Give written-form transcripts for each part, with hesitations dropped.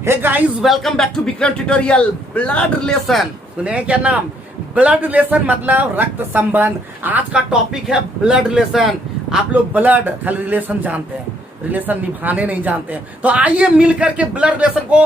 Hey guys, welcome back to Vikram tutorial. Blood relation सुने हैं क्या नाम? ब्लड रिलेशन मतलब रक्त संबंध। आज का टॉपिक है ब्लड रिलेशन। आप लोग ब्लड खाली रिलेशन जानते हैं, रिलेशन निभाने नहीं जानते हैं। तो आइए मिलकर के ब्लड रिलेशन को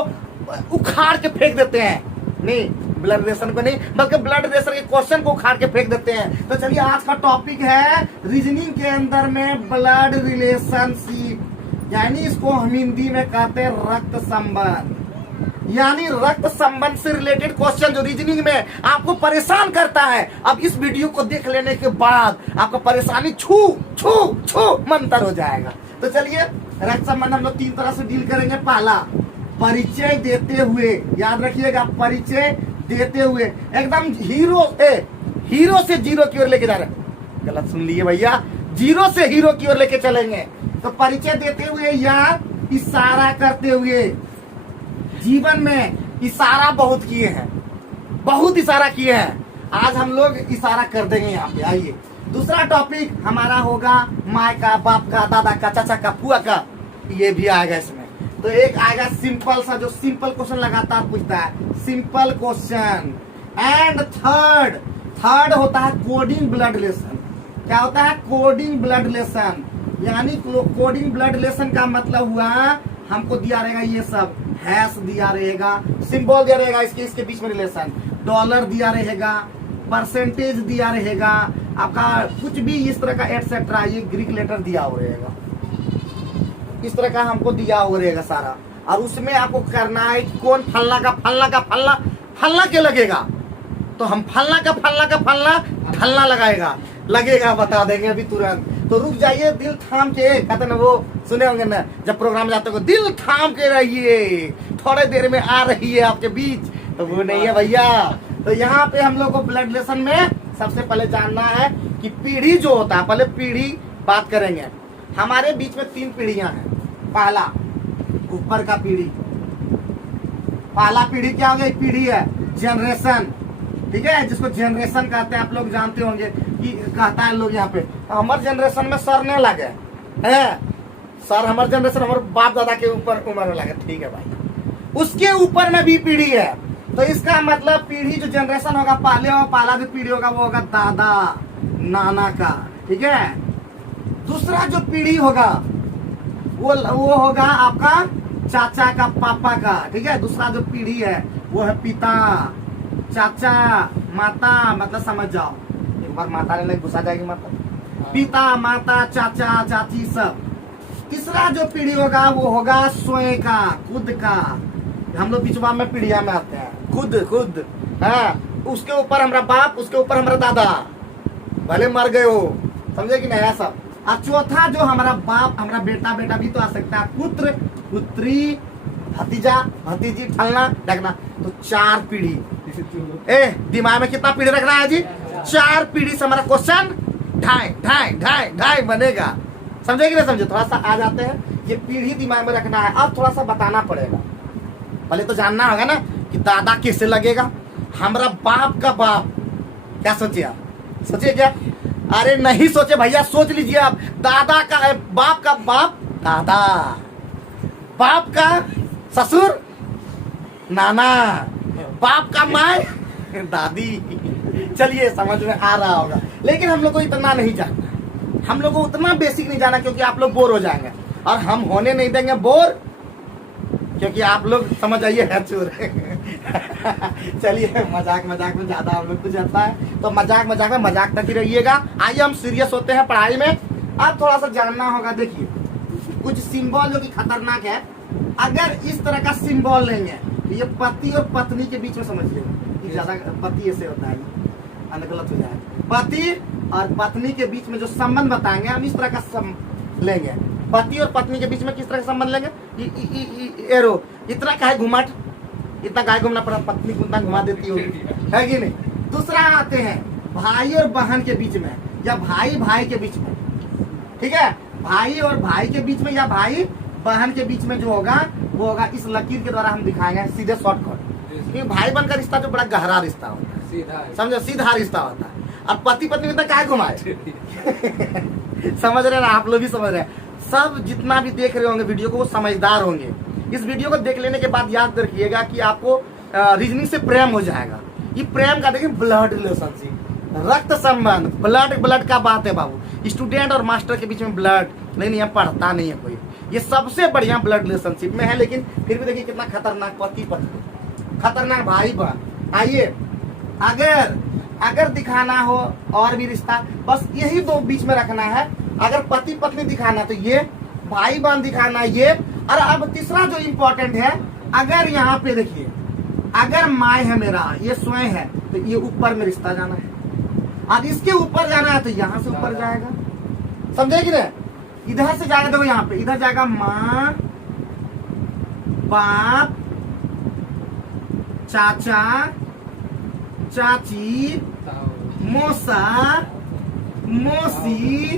उखाड़ के फेंक देते हैं। नहीं, ब्लड रिलेशन को नहीं बल्कि ब्लड रिलेशन के क्वेश्चन को उखाड़ के फेंक देते हैं। तो चलिए, आज का टॉपिक है रीजनिंग के अंदर में ब्लड रिलेशनशिप, यानी इसको हम हिंदी में कहते हैं रक्त संबंध। यानी रक्त संबंध से रिलेटेड क्वेश्चन जो रीजनिंग में आपको परेशान करता है, अब इस वीडियो को देख लेने के बाद आपका परेशानी छू छू छू मंतर हो जाएगा। तो चलिए, रक्त संबंध हम लोग तीन तरह से डील करेंगे। पहला, परिचय देते हुए, याद रखिएगा, परिचय देते हुए एकदम हीरो से जीरो की ओर लेके जा रहे हैं। गलत सुन लिए भैया, जीरो से हीरो की ओर लेके चलेंगे। तो परिचय देते हुए या इशारा करते हुए। जीवन में इशारा बहुत किए हैं, बहुत इशारा किए हैं। आज हम लोग इशारा कर देंगे यहाँ पे। आइए, दूसरा टॉपिक हमारा होगा माँ का, बाप का, दादा का, चाचा का, फुआ का, ये भी आएगा इसमें। तो एक आएगा सिंपल सा, जो सिंपल क्वेश्चन लगातार पूछता है, सिंपल क्वेश्चन। एंड थर्ड होता है कोडिंग ब्लड रिलेशन। क्या होता है? Coding blood relation. यानी कोडिंग ब्लड रिलेशन का मतलब हुआ, हमको दिया रहेगा ये सब, हैश दिया रहेगा, सिंबल दिया रहेगा, इसके बीच में रिलेशन, डॉलर दिया रहेगा, परसेंटेज दिया रहेगा, आपका कुछ भी इस तरह का एटसेट्रा, ये ग्रीक लेटर दिया हो रहेगा, इस तरह का हमको दिया हो रहेगा सारा। और उसमें आपको करना है कौन फलना का फलना का फलना फलना के लगेगा। तो हम फलना का फलना का फलना ढलना लगेगा बता देंगे अभी तुरंत। तो रुक जाइए, दिल थाम के, कहते ना वो सुने होंगे ना, जब प्रोग्राम जाते हो, दिल थाम के रहिए, थोड़े देर में आ रही है आपके बीच। तो वो नहीं है भैया। तो यहाँ पे हम लोग को ब्लड रिलेशन में सबसे पहले जानना है कि पीढ़ी जो होता है, पहले पीढ़ी बात करेंगे। हमारे बीच में तीन पीढ़ियां हैं। पहला, ऊपर का पीढ़ी। पहला पीढ़ी क्या हो गया? पीढ़ी है जनरेशन, ठीक है, जिसको जनरेशन कहते हैं। आप लोग जानते होंगे कि कहता है लोग यहाँ पे, हमारे जनरेशन में सर नहीं लगे है, सर हमारे जनरेशन, हमारे बाप दादा के ऊपर उम्र में लगे। ठीक है भाई, उसके ऊपर में भी पीढ़ी है। तो इसका मतलब पीढ़ी जो जनरेशन होगा, पहला जो पीढ़ी होगा वो होगा दादा नाना का, ठीक है। दूसरा जो पीढ़ी होगा वो होगा आपका चाचा का, पापा का, ठीक है। दूसरा जो पीढ़ी है वो है पिता, चाचा, माता, मतलब समझ जाओ, एक बार माता ने घुसा जाएगी माता, पिता, माता, चाचा, चाची सब। तीसरा जो पीढ़ी होगा वो होगा स्वयं का, खुद का। हम लोग बीचवा में पीढ़िया में आते हैं, खुद हाँ। उसके ऊपर हमारा बाप, उसके ऊपर हमारा दादा, भले मर गए हो, समझे कि नहीं सब। और चौथा जो हमारा बाप, हमारा बेटा भी तो आ सकता है, पुत्र, पुत्री, भतीजा, भतीजी, फलना ढकना। तो चार पीढ़ी। दिमाग में कितना पीढ़ी रखना है जी? चार पीढ़ी से हमारा क्वेश्चन ढाई बनेगा। समझे कि नहीं समझे? थोड़ा सा आ जाते हैं, ये पीढ़ी दिमाग में रखना है। अब थोड़ा सा बताना पड़ेगा। पहले तो जानना होगा ना कि दादा किससे लगेगा। हमारा बाप का बाप, क्या सोचिए आप? सोचिए क्या? अरे नहीं सोचे भैया, सोच लीजिए आप। दादा का बाप का बाप दादा, बाप का ससुर नाना, बाप का माँ दादी। चलिए, समझ में आ रहा होगा। लेकिन हम लोग को इतना नहीं जानना, हम लोग को उतना बेसिक नहीं जाना, क्योंकि आप लोग बोर हो जाएंगे और हम होने नहीं देंगे बोर, क्योंकि आप लोग समझ आइए है चोर। चलिए, मजाक में ज्यादा हम लोग कुछ आता है, तो मजाक तक ही रहिएगा। आइए हम सीरियस होते हैं पढ़ाई में। अब थोड़ा सा जानना होगा। देखिए, कुछ सिंबल जो कि खतरनाक है, अगर इस तरह का सिंबल लेंगे तो ये पति और पत्नी के बीच में समझिएगा, ज्यादा पति ऐसे होता है, गलत हो जाएगा। पति और पत्नी के बीच में जो संबंध बताएंगे, हम इस तरह का लेंगे। पति और पत्नी के बीच में किस तरह का संबंध लेंगे? एरो, इतना काहे घुमाट, इतना काहे घूमना पड़ा, पत्नी को इतना घुमा देती होगी, है कि नहीं। दूसरा आते हैं भाई और बहन के बीच में, या भाई के बीच में, ठीक है। भाई और भाई के बीच में या भाई बहन के बीच में जो होगा वो होगा, इस लकीर के द्वारा हम दिखाएंगे, सीधे शॉर्टकट। क्योंकि भाई बहन का रिश्ता जो बड़ा गहरा रिश्ता होता है, समझो, सीधा रिश्ता होता है। और पति पत्नी में काहे घुमाए? समझ रहे ना आप लोग भी? समझ रहे हैं सब, जितना भी देख रहे होंगे वीडियो को, वो समझदार होंगे। इस वीडियो को देख लेने के बाद याद रखिएगा कि आपको रीजनिंग से प्रेम हो जाएगा। ये प्रेम का देखिए ब्लड रिलेशनशिप, रक्त संबंध, ब्लड का बात है बाबू। स्टूडेंट और मास्टर के बीच में ब्लड नहीं है, पढ़ता नहीं है कोई। ये सबसे बढ़िया ब्लड रिलेशनशिप में है, लेकिन फिर भी देखिए कितना खतरनाक पति पत्नी, खतरनाक भाई बहन। आइए अगर दिखाना हो और भी रिश्ता, बस यही दो बीच में रखना है। अगर पति पत्नी दिखाना तो ये, भाई बहन दिखाना ये। और अब तीसरा जो इम्पोर्टेंट है, अगर यहाँ पे देखिए अगर माय है मेरा, ये स्वयं है, तो ये ऊपर में रिश्ता जाना है। अब इसके ऊपर जाना है तो यहाँ से ऊपर जाएगा, समझे कि नहीं? इधर से जाएगा, देखो यहाँ पे इधर जाएगा माँ बाप चाचा चाची मौसा मौसी,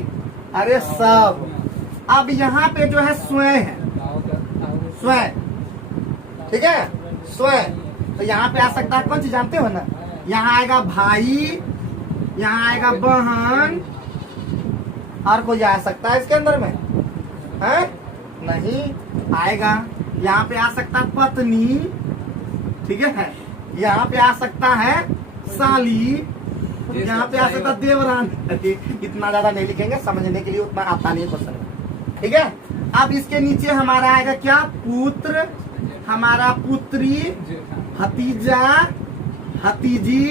अरे सब। अब यहाँ पे जो है स्वयं है, स्वयं, ठीक है, स्वयं। तो यहाँ पे आ सकता है कौन चीज जानते हो ना? यहाँ आएगा भाई, यहाँ आएगा बहन, और कोई आ सकता है इसके अंदर में है? नहीं आएगा। यहाँ पे आ सकता है पत्नी, ठीक है, यहाँ पे आ सकता है साली, यहाँ पे आ सकता है देवरान। इतना ज्यादा नहीं लिखेंगे, समझने के लिए उतना आता नहीं है क्वेश्चन, ठीक है। अब इसके नीचे हमारा आएगा क्या? पुत्र, हमारा पुत्री, भतीजा, भतीजी,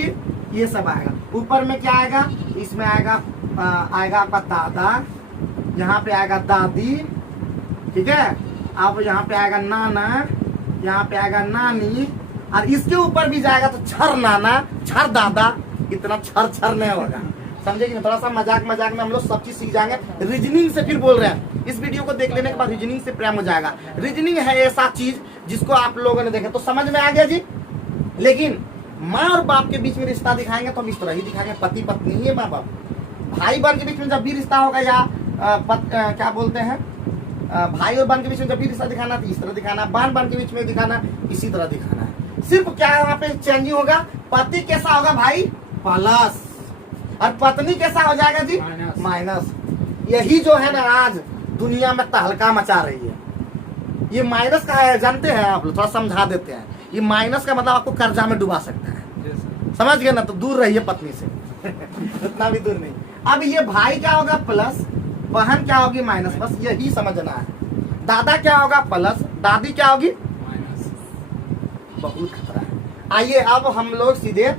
ये सब आएगा। ऊपर में क्या आएगा? इसमें आएगा आपका दादा, यहाँ पे आएगा दादी, ठीक है। अब यहाँ पे आएगा नाना, यहाँ पे आएगा नानी, और इसके ऊपर भी जाएगा तो छर नाना, छर दादा। इतना छर नहीं होगा, समझे कि नहीं? थोड़ा सा मजाक में हम लोग सब चीज सीख जाएंगे। रीजनिंग से फिर बोल रहे हैं, इस वीडियो को देख लेने के बाद रीजनिंग से प्रेम हो जाएगा। रीजनिंग है ऐसा चीज जिसको आप लोगों ने देखे तो समझ में आ गया जी। लेकिन माँ और बाप के बीच में रिश्ता दिखाएंगे तो हम इस तरह ही दिखाएंगे, पति पत्नी ही है, माँ बाप। भाई बहन के बीच में जब भी रिश्ता होगा, या क्या बोलते हैं, भाई और बहन के बीच में जब भी रिश्ता दिखाना तो इस तरह दिखाना, बहन के बीच में दिखाना इसी तरह दिखाना है। सिर्फ क्या वहाँ पे चेंजिंग होगा, पति कैसा होगा भाई? प्लस, और पत्नी कैसा हो जाएगा जी? माइनस। यही जो है ना आज दुनिया में तहलका मचा रही है। ये माइनस का है, जानते हैं आप लोग? थोड़ा समझा देते हैं। ये माइनस का मतलब आपको कर्जा में डुबा सकता है, समझ गए ना? तो दूर रहिए पत्नी से। उतना भी दूर नहीं। अब ये भाई क्या होगा? प्लस, बहन क्या होगी? माइनस। बस यही समझना है। दादा क्या होगा? प्लस, दादी क्या होगी? माइनस। बहुत खतरा है। आइए अब हम लोग सीधे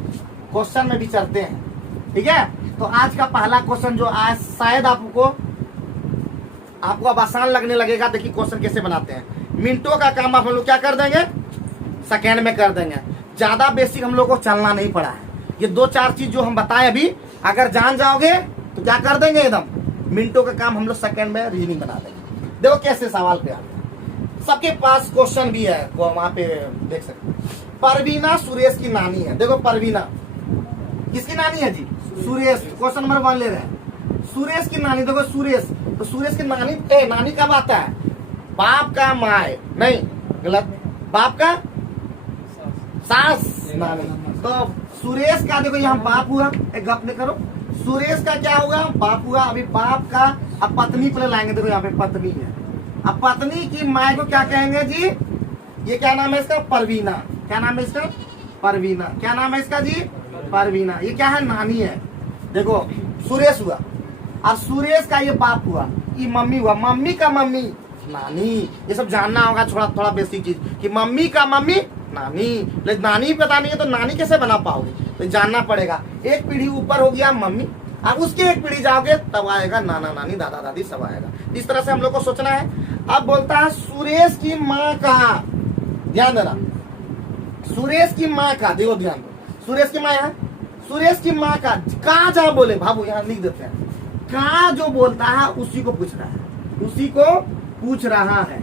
क्वेश्चन में भी चलते हैं, ठीक है। तो आज का पहला क्वेश्चन जो आज शायद आपको अब आसान लगने लगेगा। देखिए क्वेश्चन कैसे बनाते हैं। मिनटों का काम आप लोग क्या कर देंगे? सेकेंड में कर देंगे। ज्यादा बेसिक हम लोग को चलना नहीं पड़ा है। ये दो चार चीज जो हम बताए अभी, अगर जान जाओगे तो क्या कर देंगे, एकदम मिनटों का काम हम लोग सेकेंड में रीजनिंग बना देंगे। देखो कैसे सवाल पे आते हैं। सबके पास क्वेश्चन भी है, वो वहां पे देख सकते हैं। परवीना सुरेश की नानी है। देखो परवीना किसकी नानी है जी? सुरेश। क्वेश्चन नंबर 1 ले रहे हैं। सुरेश की नानी, देखो सुरेश, तो सुरेश की नानी, नानी कब आता है? बाप का माय, नहीं गलत, बाप का सास नानी। तो सुरेश का देखो यहाँ बाप हुआ, एक गप नहीं करो। सुरेश का क्या होगा? बाप हुआ। अभी बाप का अब पत्नी पर लाएंगे, देखो यहाँ पे पत्नी है। अब पत्नी की माय को क्या कहेंगे जी? ये क्या नाम है इसका? परवीना। क्या नाम है इसका? परवीना। क्या नाम है इसका जी? परवीना। ये क्या है? नानी है। देखो सुरेश हुआ, और सुरेश का ये बाप हुआ, ये मम्मी हुआ। मम्मी का मम्मी नानी। ये सब जानना होगा, थोड़ा बेसिक चीज कि मम्मी का मम्मी नानी। लेकिन नानी पता नहीं है तो नानी कैसे बना पाओगे? तो जानना पड़ेगा। एक पीढ़ी ऊपर हो गया मम्मी, अब उसके एक पीढ़ी जाओगे तब आएगा नाना नानी, दादा दादी, सब आएगा। इस तरह से हम लोग को सोचना है। अब बोलता है सुरेश की माँ का, ध्यान देना, सुरेश की माँ का, देखो ध्यान दो, सुरेश की माँ है, सुरेश की माँ का जहाँ बोले बाबू यहाँ लिख देते हैं। कहाँ जो बोलता है उसी को पूछ रहा है, उसी को पूछ रहा है,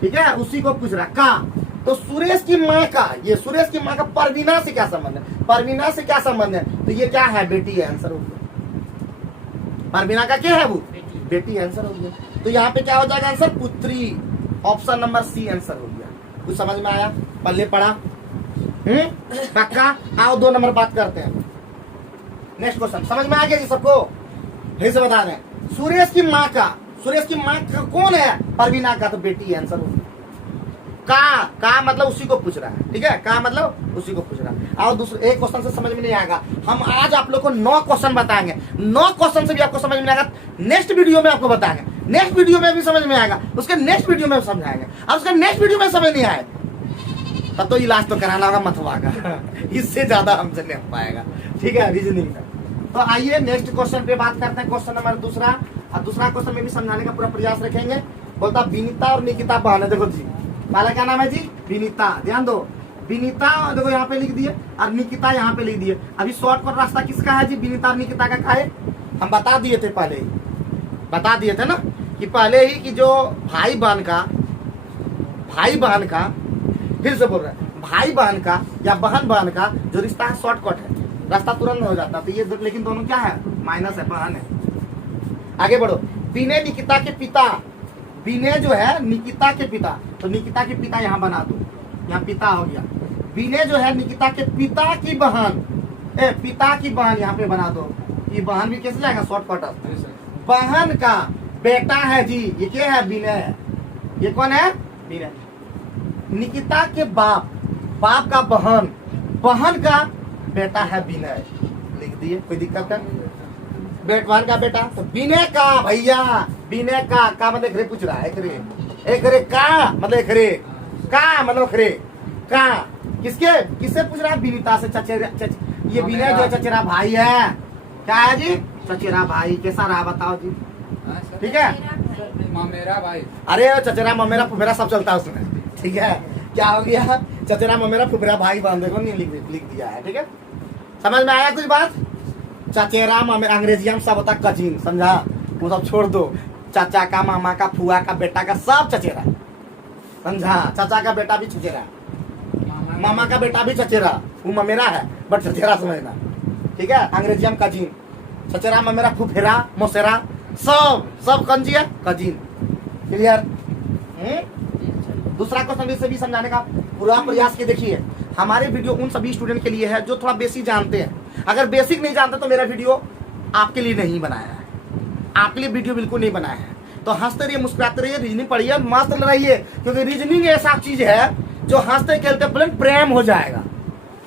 ठीक है, उसी को पूछ रहा है। का तो सुरेश की माँ का, ये सुरेश की माँ का परवीना से क्या संबंध है? परवीना से क्या संबंध है? तो ये क्या है? बेटी है। आंसर हो गया। परवीना का क्या है? वो बेटी। आंसर हो गया। तो यहाँ पे क्या हो जाएगा आंसर? पुत्री। ऑप्शन नंबर सी आंसर हो गया। कुछ समझ में आया? पल्ले पड़ा? पक्का? आओ 2 नंबर बात करते हैं। नेक्स्ट क्वेश्चन समझ में आ गया जी सबको? फिर से बता रहे हैं। सुरेश की माँ का, सुरेश की माँ का कौन है? परवीना का। तो बेटी आंसर हो गया। का मतलब उसी को पूछ रहा है, ठीक है, का मतलब उसी को पूछ रहा है। और दूसरे एक क्वेश्चन से समझ में नहीं आएगा, हम आज आप लोग को 9 क्वेश्चन बताएंगे, 9 क्वेश्चन से भी आपको समझ में आएगा, नेक्स्ट वीडियो में आपको बताएंगे, नेक्स्ट वीडियो में भी समझ में आएगा, उसके नेक्स्ट वीडियो में समझाएंगे। अब उसके नेक्स्ट वीडियो में समझ नहीं आए तब तो इलाज तो कराना होगा मथुआ का इससे ज्यादा हमसे नहीं हो पाएगा, ठीक है, रीजनिंग का। तो आइए नेक्स्ट क्वेश्चन पे बात करते हैं, क्वेश्चन नंबर दूसरा। और दूसरा क्वेश्चन में भी समझाने का पूरा प्रयास रखेंगे। बोलता विनीता और निकिता बहन है, देखो जी पहला क्या नाम है जी, विनीता, ध्यान दो, विनीता देखो यहाँ पे लिख दिए और निकिता यहाँ पे लिख दिए। अभी शॉर्टकट रास्ता किसका है जी, विनीता और निकिता का है, हम बता दिए थे पहले ही, बता दिए थे ना कि पहले ही कि जो भाई बहन का फिर से बोल रहे हैं, भाई बहन का या बहन बहन का जो रिश्ता है शॉर्टकट है, रास्ता तुरंत हो जाता है। तो ये लेकिन दोनों क्या है, माइनस है, बहन है। आगे बढ़ो, विनय निकिता के पिता, विनय जो है निकिता के पिता, तो निकिता के पिता यहाँ बना दो, यहाँ पिता हो गया। विनय जो है निकिता के पिता की बहन, पिता की बहन यहाँ पे बना दो, ये बहन भी कैसे जाएगा, शॉर्टकट। बहन का बेटा है जी, ये क्या है, विनय, ये कौन है, विनय। निकिता के बाप, बाप का बहन, बहन का बेटा है विनय, लिख दिए, कोई दिक्कत है, बहन का बेटा, तो विनय का भैया, विनय का मतलब खरे पूछ रहा है, खरे का मतलब खरे, का मतलब खरे, का किसके किससे पूछ रहा है, विनीता से। चचेरा ये विनय जो चचेरा भाई है, क्या है जी, चचेरा भाई, कैसा रहा बताओ जी, ठीक है, ममेरा भाई, अरे चचेरा ममेरा फुफेरा सब चलता है उसमें, ठीक है, क्या हो गया, चचेरा ममेरा फुफेरा भाई बांध देखो नहीं लिख दिया है, ठीक है, समझ में आया कुछ बात। चचेरा ममेरा अंग्रेजी में सब होता कजिन, समझा, वो सब छोड़ दो, चाचा का, मामा का, फुआ का, बेटा का, सब चचेरा, समझा, चाचा का बेटा भी चचेरा, मामा का बेटा भी चचेरा, वो ममेरा है बट चचेरा समझना, ठीक है, अंग्रेजी में कजिन, चचेरा ममेरा फुफेरा मोसेरा सब कंजी है, कजिन, क्लियर। दूसरा क्वेश्चन से भी समझाने का पूरा प्रयास किए। देखिए हमारे वीडियो उन सभी स्टूडेंट के लिए है जो थोड़ा बेसिक जानते हैं, अगर बेसिक नहीं जानते तो मेरा वीडियो आपके लिए नहीं बनाया है, आपके लिए वीडियो बिल्कुल नहीं बनाया है। तो हंसते रहिए, मुस्कुराते रहिए, रीजनिंग पढ़िए, मस्त रहिए, क्योंकि रीजनिंग ऐसा चीज है जो हंसते खेलते बुलंद प्रेम हो जाएगा।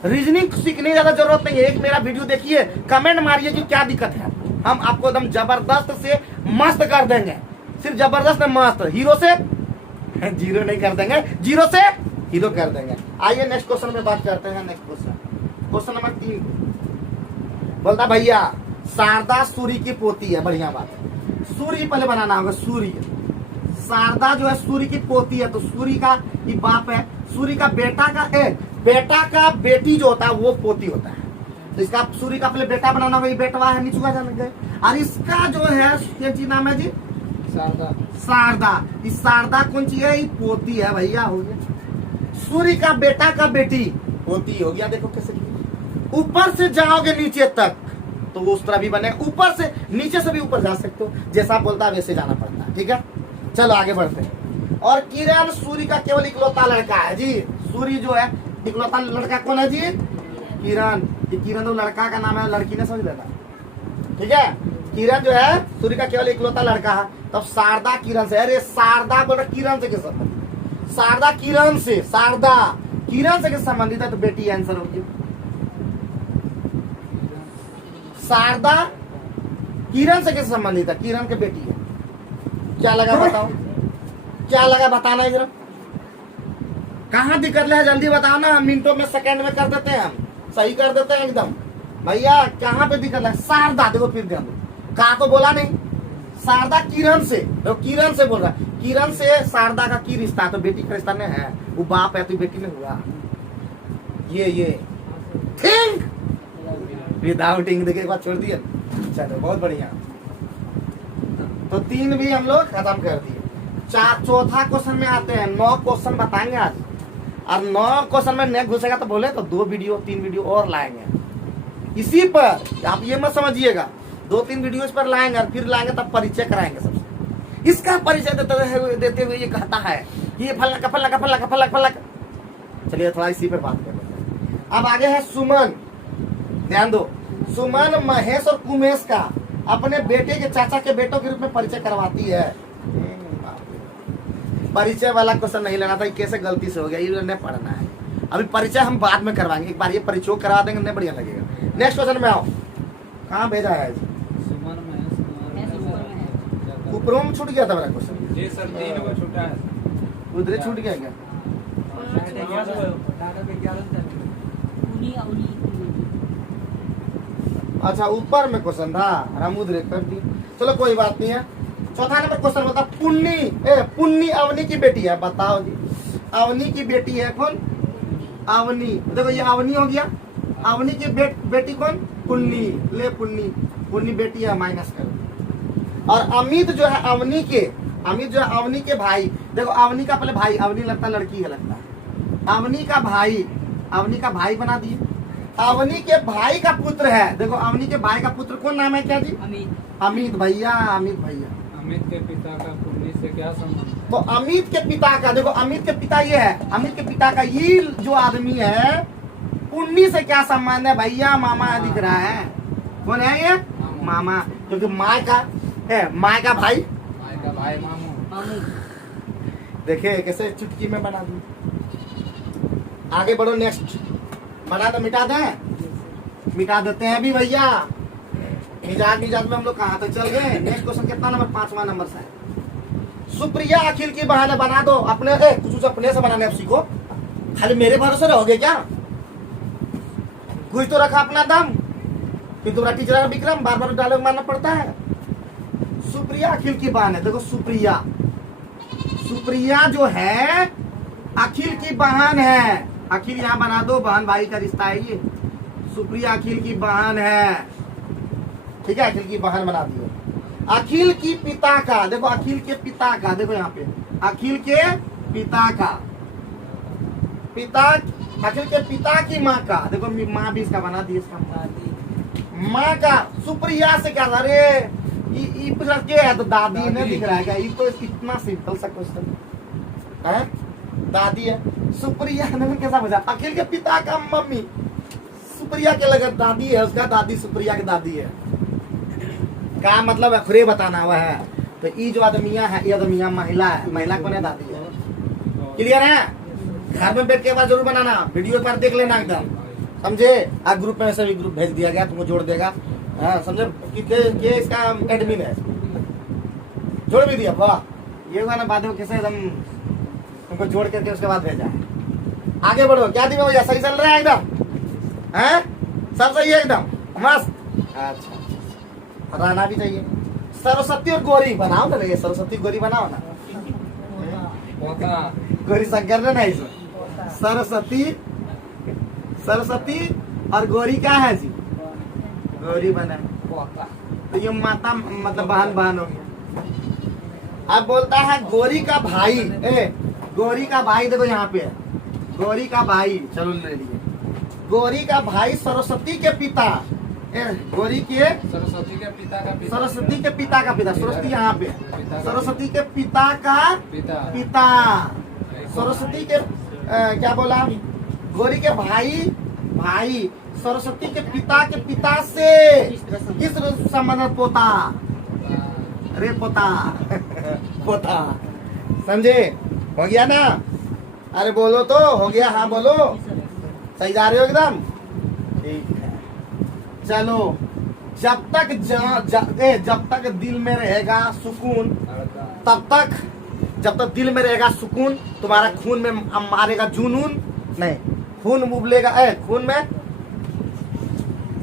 रीजनिंग सीखने ज्यादा जरूरत नहीं है, एक मेरा वीडियो देखिए, कमेंट मारिए कि क्या दिक्कत है, हम आपको एकदम जबरदस्त से मस्त कर देंगे, सिर्फ जबरदस्त मस्त, हीरो से जीरो नहीं कर देंगे, जीरो से हीरो कर देंगे। आइए नेक्स्ट क्वेश्चन में बात करते हैं। नेक्स्ट क्वेश्चन नंबर 3 बोलता भैया शारदा सूर्य की पोती है, बढ़िया बात है, सूर्य पहले बनाना होगा, सूर्य, शारदा जो है सूर्य की पोती है, तो सूर्य का ये बाप है, सूर्य का बेटा का बेटी जो होता है वो पोती होता है, तो इसका सूर्य का पहले बेटा बनाना होगा, ये बेटवा है, नीचुआ जान गए। और इसका जो है क्या चीज नाम है जी, शारदा, इस शारदा कौन सी है, ये पोती है भैया, हो गया। सूर्य का बेटा का बेटी पोती हो गया, देखो कैसे, ऊपर से जाओगे नीचे तक तो वो उस तरह भी बनेगा, ऊपर से नीचे से भी ऊपर जा सकते हो, जैसा आप बोलता है वैसे जाना पड़ता है, ठीक है। चलो आगे बढ़ते हैं। और किरण सूर्य का केवल इकलौता लड़का है जी, सूर्य जो है इकलौता लड़का कौन है जी, किरण, किरण तो लड़का का नाम है, लड़की ने समझ लेना, ठीक है। किरण जो है सूर्य का केवल इकलौता लड़का है, तब शारदा किरण से, अरे शारदा बोल रहा किरण से किस संबंधित, शारदा किरण से, शारदा किरण से किस संबंधित है, तो बेटी आंसर होगी, शारदा किरण से किस संबंधित है, किरण के बेटी है। क्या लगा बताओ, क्या लगा बताना इधर, कहाँ दिक्कत है, जल्दी बताओ ना, मिनटों में सेकंड में कर देते हैं, हम सही कर देते हैं एकदम भैया, कहाँ पे दिक्कत है। शारदा देखो, फिर ध्यान दो, कहा तो बोला नहीं, शारदा किरण से, तो किरण से बोल रहा है, किरण से शारदा का की रिश्ता, तो बेटी का रिश्ता नहीं है, वो बाप है तो बेटी में हुआ, ये थिंक विदाउट इंक, देखिए एक बार छोड़ दिए, चलो बहुत बढ़िया। तो 3 भी हम लोग खत्म कर दिए। चौथा क्वेश्चन में आते हैं, 9 क्वेश्चन बताएंगे आज, और 9 क्वेश्चन में नहीं घुसेगा तो बोले तो 2 वीडियो 3 वीडियो और लाएंगे इसी पर, आप ये मत समझिएगा 2-3 वीडियो इस पर लाएंगे, और फिर लाएंगे तब परिचय कराएंगे सबसे, इसका परिचय देते हुए ये कहता है ये फलना। चलिए थोड़ा इसी पर बात कर लेते हैं। अब आगे है सुमन, ध्यान दो, सुमन महेश और कुमेश का अपने बेटे के चाचा के बेटों के रूप में परिचय करवाती है। परिचय वाला क्वेश्चन नहीं लेना था, ये कैसे गलती से हो गया, ये नहीं पढ़ना है। अभी परिचय हम बाद में करवाएंगे, एक बार ये परिचय करवा देंगे, नहीं बढ़िया लगेगा। नेक्स्ट क्वेश्चन में आओ। कहाँ भेजा है? सुमन में ऊपरों में छूट गया था मेरा क्वेश्चन, जी सर 3 को छूटा है। उधर छूट गया क्या? अच्छा ऊपर में क्वेश्चन था, हम उधर कर दिए, चलो कोई बात नहीं है। चौथा नंबर क्वेश्चन बता, पुन्नी अवनी की बेटी है, बताओ जी। अवनी की बेटी है कौन? अवनी। देखो ये अवनी हो गया, अवनी की बेटी कौन? पुन्नी। ले पुन्नी बेटी है, माइनस करो। और अमित जो है अवनी के भाई, देखो अवनी का पहले भाई, अवनी लगता है लड़की है, लगता है अवनी का भाई बना दिए। अवनी के भाई का पुत्र है, देखो अवनी के भाई का पुत्र कौन नाम है? क्या जी? अमित भैया। अमित के पिता का पुण्य से क्या संबंध? तो अमित के पिता का, देखो अमित के पिता ये है, अमित के पिता का ये जो आदमी है, पुण्य से क्या संबंध है भैया? मामा दिख रहा है, कौन है ये? मामा, क्योंकि माँ का भाई मामू। देखिए कैसे चुटकी में बना दी। आगे बढ़ो, नेक्स्ट बना दो, मिटा देते हैं अभी भैया। मिजाज में हम लोग कहाँ तक चल गए? नेक्स्ट क्वेश्चन कितना नंबर? 5वां नंबर से है। सुप्रिया अखिल की बहाने बना दो, अपने कुछ अपने से बनाने, आप सीखो, खाली मेरे भरोसे रहोगे क्या? कुछ तो रखा अपना दम, फिर तुम्हारा टीचर विक्रम बार डायलॉग मारना पड़ता है। सुप्रिया अखिल की बहन है, देखो सुप्रिया जो है अखिल की बहन है। अखिल यहाँ बना दो, बहन भाई का रिश्ता है ये। सुप्रिया अखिल की बहन है, ठीक है, अखिल की बहन बना दियो। अखिल की पिता का, देखो अखिल के पिता का, देखो यहाँ पे अखिल के पिता का, अखिल के पिता की माँ का, देखो माँ भी इसका बना दी, इसका माँ का। सुप्रिया से क्या? अरे के है तो दादी ने दिख रहा है क्या? ये तो इतना सिंपल सा क्वेश्चन है, दादी है। सुप्रिया ने कैसा बचा? अखिल के पिता का मम्मी, सुप्रिया के लगे दादी है, उसका दादी सुप्रिया की दादी है। क्या मतलब है? खुरे बताना हुआ है। तो ये जो आदमिया है, ये आदमिया महिला है, महिला कौन है? दादी है। क्लियर है? घर में बैठ के बात जरूर बनाना, वीडियो पर देख लेना एकदम, समझे? आप ग्रुप में से भी ग्रुप भेज दिया गया, तुमको जोड़ देगा, समझे कि इसका एडमिन है, जोड़ भी दिया। वाह, ये गाना बाद में कैसे एकदम तुमको जोड़ करके उसके बाद भेजा है। आगे बढ़ो, क्या दी भैया? सही चल रहा है एकदम, हैं? सब सही है एकदम मस्त। अच्छा, रहना भी चाहिए। सरस्वती और गौरी बनाओ ना, ये सरस्वती गौरी बनाओ ना, गौरी शंकर ने नहीं, सरस्वती और गौरी क्या है जी? गौरी बना, तो ये माता मतलब बहन हो गया। अब बोलता है गौरी का भाई, गौरी का भाई, देखो यहाँ पे है गौरी का भाई, चलो ले लीजिए। गौरी का भाई सरस्वती के पिता, गौरी के सरस्वती के पिता का सरस्वती यहाँ पे सरस्वती के पिता का पिता, सरस्वती के क्या बोला? गौरी के भाई सरस्वती के पिता से किस संबंध? पोता, अरे पोता, समझे? हो गया ना? अरे बोलो तो, हो गया? हाँ बोलो, सही जा रहे हो एकदम, ठीक है। चलो, जब तक दिल में रहेगा सुकून, जब तक दिल में रहेगा सुकून, तुम्हारा खून में मारेगा जुनून, नहीं खून उबलेगा, खून में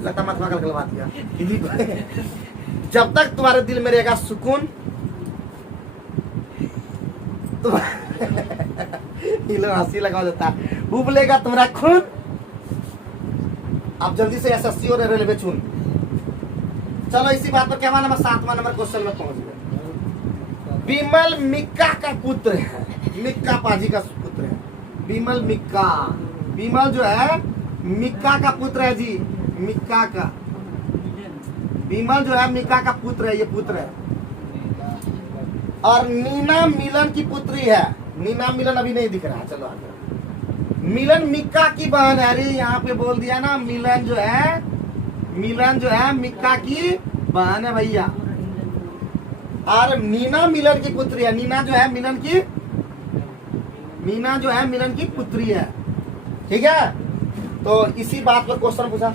लगता मत गलवा दिया। जब तक तुम्हारे दिल में रहेगा सुकून, हंसी लगा देता है, उबलेगा तुम्हारा खून। अब जल्दी से एसएससी और रेलवे चुन। चलो इसी बात पर क्या नंबर 7वां नंबर क्वेश्चन में पहुंच गए। विमल मिक्का का पुत्र है, मिक्का पाजी का पुत्र है, विमल जो है मिक्का का पुत्र है जी, विमल जो है मिक्का का पुत्र है, ये पुत्र है। और नीना मिलन की पुत्री है, नीना मिलन अभी नहीं दिख रहा है, चलो आगे। मिलन मिक्का की बहन है, अरे यहाँ पे बोल दिया ना, मिलन जो है मिक्का की बहन है भैया। और नीना मिलन की पुत्री है, नीना जो है मिलन की मीना जो है मिलन की पुत्री है, ठीक है। तो इसी बात पर क्वेश्चन पूछा,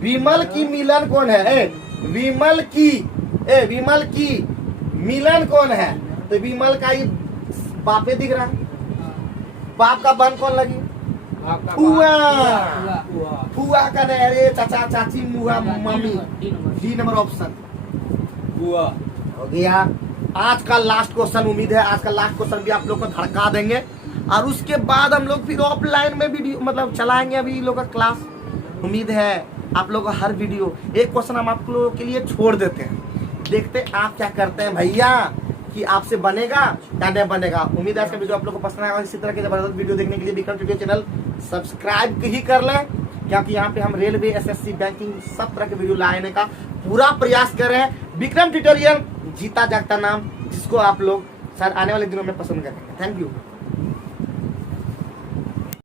विमल की मिलन कौन है? विमल की मिलन कौन है? तो विमल का ही बापे दिख रहा है, बाप का बन कौन लगी? फुआ। फुआ का नहीं, अरे चाचा चाची मुआ मम्मी, डी नंबर ऑप्शन हो गया। आज का लास्ट क्वेश्चन, उम्मीद है आज का लास्ट क्वेश्चन भी आप लोग को धड़का देंगे, और उसके बाद हम लोग फिर ऑफलाइन में वीडियो मतलब चलाएंगे अभी लोग का क्लास। उम्मीद है आप लोग को हर वीडियो एक क्वेश्चन हम आप लोगों के लिए छोड़ देते हैं, देखते आप क्या करते हैं भैया, कि आपसे बनेगा या नहीं बनेगा। उम्मीद है आज का वीडियो आप लोग को पसंद आएगा। इसी तरह के जबरदस्त वीडियो देखने के लिए विक्रम ट्यूटोरियल चैनल सब्सक्राइब ही कर लें, क्योंकि यहाँ पे हम रेलवे, एसएससी, बैंकिंग सब तरह के वीडियो लाने का पूरा प्रयास कर रहे हैं। विक्रम ट्यूटोरियल जीता जागता नाम, जिसको आप लोग शायद आने वाले दिनों में पसंद करेंगे। Thank you.